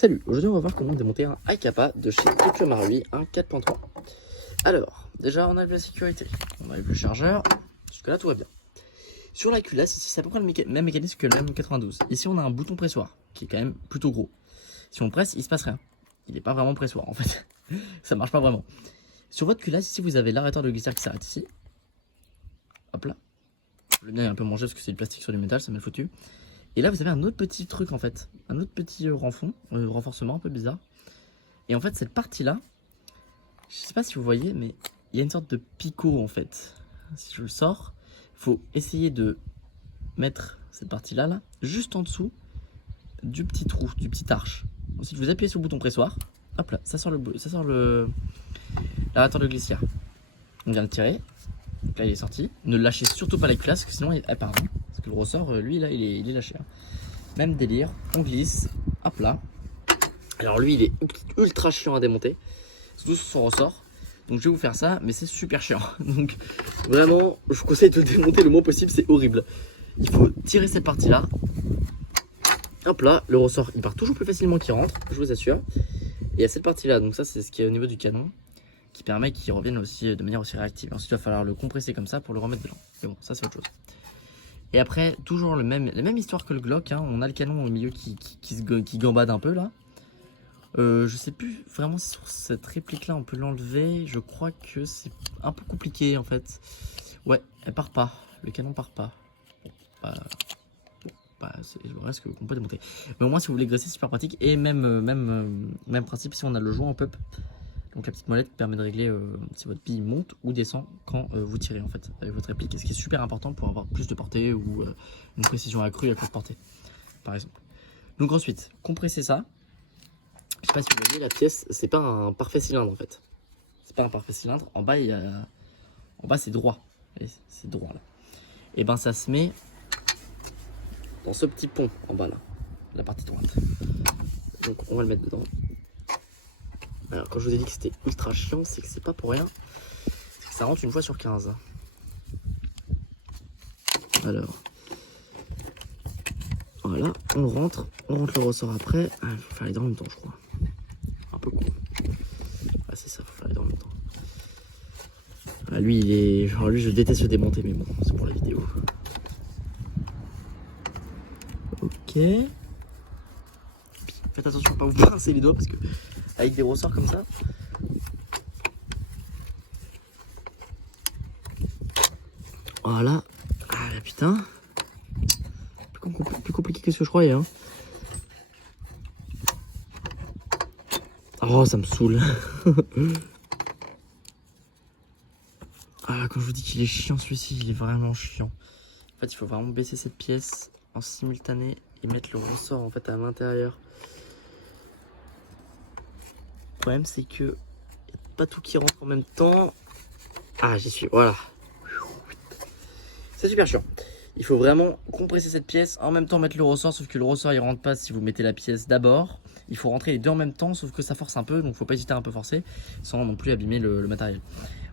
Salut, aujourd'hui on va voir comment démonter un iCapa de chez Tokyo Marui, un 4.3. Alors, déjà on a vu la sécurité, on a vu le chargeur, jusque là tout va bien. Sur la culasse, ici c'est à peu près le même mécanisme que le M92. Ici on a un bouton pressoir, qui est quand même plutôt gros. Si on presse, il se passe rien. Il n'est pas vraiment pressoir en fait, ça marche pas vraiment. Sur votre culasse, ici vous avez l'arrêteur de glissière qui s'arrête ici. Hop là. Le mien est un peu mangé parce que c'est du plastique sur du métal, c'est mal foutu. Et là vous avez un autre petit truc en fait, un autre petit renforcement un peu bizarre. Et en fait cette partie là, je sais pas si vous voyez, mais il y a une sorte de picot en fait. Si je le sors, il faut essayer de mettre cette partie là, juste en dessous du petit trou, du petit arche. Ensuite vous appuyez sur le bouton pressoir, hop là, ça sort l'arrêteur de glissière. On vient le tirer, donc là il est sorti. Ne lâchez surtout pas la culasse, parce que sinon il part. Parce que le ressort, lui là, il est lâché. Même délire, on glisse, hop là. Alors lui il est ultra chiant à démonter, surtout sur son ressort. Donc je vais vous faire ça, mais c'est super chiant. Donc vraiment, je vous conseille de le démonter le moins possible, c'est horrible. Il faut tirer cette partie là. Hop là, le ressort il part toujours plus facilement qu'il rentre, je vous assure. Et il y a cette partie là, donc ça c'est ce qui est au niveau du canon, qui permet qu'il revienne aussi de manière aussi réactive. Ensuite il va falloir le compresser comme ça pour le remettre dedans. Mais bon, ça c'est autre chose. Et après, toujours la même histoire que le Glock, hein. On a le canon au milieu qui gambade un peu là. Je sais plus vraiment si sur cette réplique là on peut l'enlever. Je crois que c'est un peu compliqué en fait. Ouais, elle part pas, le canon part pas. Bon, c'est le reste qu'on peut démonter. Mais au moins si vous voulez graisser, c'est super pratique. Et même principe si on a le joint en pup. Donc la petite molette qui permet de régler si votre bille monte ou descend quand vous tirez en fait avec votre réplique. Ce qui est super important pour avoir plus de portée ou une précision accrue à courte portée par exemple. Donc ensuite, compressez ça. Je sais pas si vous voyez, la pièce, c'est pas un parfait cylindre en fait. C'est pas un parfait cylindre. En bas, c'est droit. C'est droit là. Et ben ça se met dans ce petit pont en bas là, la partie droite. Donc on va le mettre dedans. Alors quand je vous ai dit que c'était ultra chiant, c'est que c'est pas pour rien. C'est que ça rentre une fois sur 15. Alors voilà, on rentre le ressort après. Ah, il faut faire les deux en même temps je crois. Un peu con. Ah c'est ça, faut faire les deux en même temps. Ah, lui il est. Genre lui je déteste le démonter, mais bon, c'est pour la vidéo. Ok. Faites attention à pas vous pincer les doigts parce que avec des ressorts comme ça. Voilà. Ah putain. Plus compliqué que ce que je croyais hein. Oh ça me saoule. Ah quand je vous dis qu'il est chiant celui-ci, il est vraiment chiant. En fait il faut vraiment baisser cette pièce en simultané et mettre le ressort en fait à l'intérieur. Le problème c'est que y a pas tout qui rentre en même temps. Ah j'y suis, voilà. C'est super chiant. Il faut vraiment compresser cette pièce, en même temps mettre le ressort, sauf que le ressort il rentre pas si vous mettez la pièce d'abord. Il faut rentrer les deux en même temps, sauf que ça force un peu, donc faut pas hésiter à un peu forcer, sans non plus abîmer le matériel.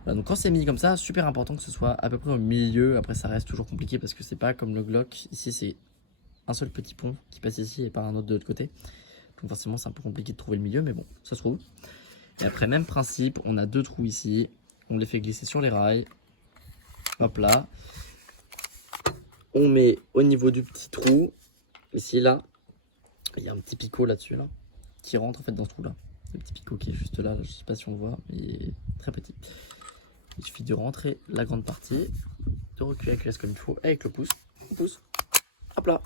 Voilà, donc quand c'est mis comme ça, super important que ce soit à peu près au milieu. Après ça reste toujours compliqué parce que c'est pas comme le Glock. Ici c'est un seul petit pont qui passe ici et pas un autre de l'autre côté. Donc forcément c'est un peu compliqué de trouver le milieu, mais bon, ça se trouve. Et après même principe, on a deux trous ici, on les fait glisser sur les rails. Hop là. On met au niveau du petit trou, ici là, il y a un petit picot là-dessus, là, qui rentre en fait dans ce trou là. Le petit picot qui est juste là, je sais pas si on le voit, mais il est très petit. Il suffit de rentrer la grande partie, de reculer la culasse comme il faut, avec le pouce, on pousse, hop là.